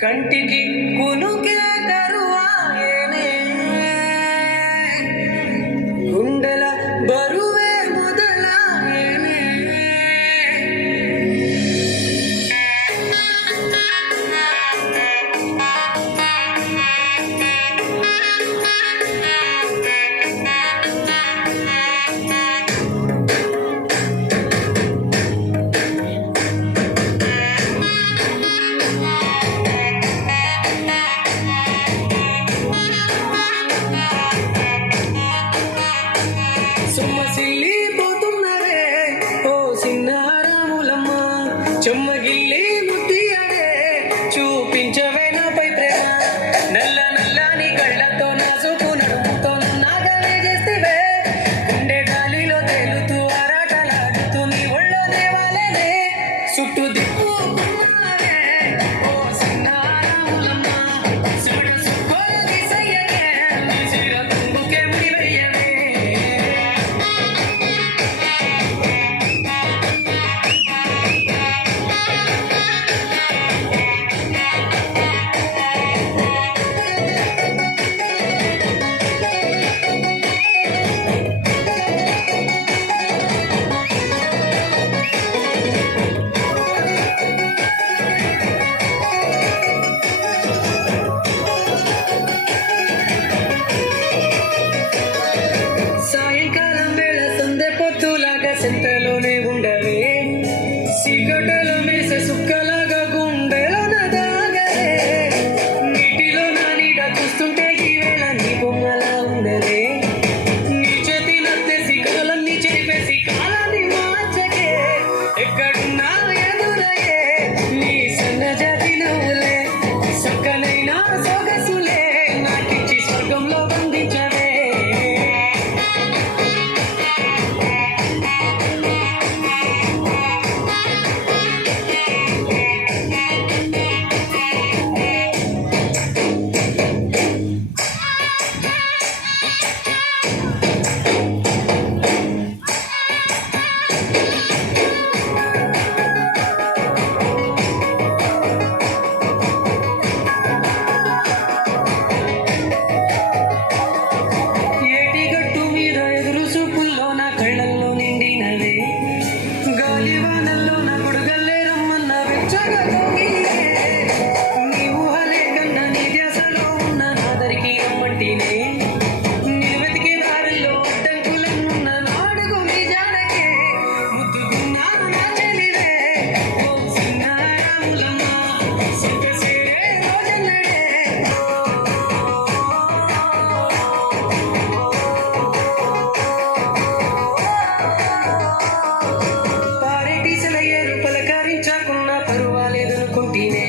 కంటికి కునుకే కరువాయనే గుండెల బరువే మొదలాయనే సొమ్మసిల్లిపోతున్నవే ఓ సిన్నారాములమ్మ చెమ్మగిల్లి ముద్దియడే చూపించవే నాపై ప్రేమ నల్ల నల్లని కళ్ళతో నా చూపు నడుముతో నాగనే చేస్తేవే గుండె గాలిలో తేలుతూ ఆరాటలాడుతూ నీ ఒళ్ళో దేవాలేనే చుట్టూ దిక్కుకున్నావే ఓ సిన్నారాములమ్మ సుడ సుక్కోలకి సయ్యకే నీ సిర కుంగుకే ముడివెయ్యవే సాయంకాలం వేళ సందె పొత్తులాగా సెంటర్లోనే ఉండవే సిగటలో మేసే సుక్కలాగా గుండెలో నదాగరే నీటిలో నా నీడ చూస్తుంటే ఈ వేళ నీ బొమ్మలా ఉండదే నీ చేతి నత్తేసి కాలన్నీ చేపేసి కాలాన్ని మార్చకే ఎక్కడున్నా ఎదురయ్యే నీ సన్నజాతి నవ్వులే సక్కనైనా సొగసులే నాకిచ్చి స్వర్గంలో బంధించవే ఏటిగట్టు మీద ఎదురు చూపుల్లో నా కళ్ళల్లో నిండినవే గాలివానల్లో నా కొడుగల్లే రమ్మన్న వెచ్చగా కోగిలే నీ ఊహలే కన్నా నీ ధ్యాసలో ఉన్న నాదరికి రమ్మంటినే నిలువెతికి దారిలో అడ్డంకులన్నున్న నాడుగు నీ జాడకే ముద్దుకున్నా నా చెలివే ఓ సిన్నారాములమ్మ సొగసేరే రోజన్నడే పారేటి సెలయేరు పలకరించకున్నా పర్వాలేదనుకుంటేనే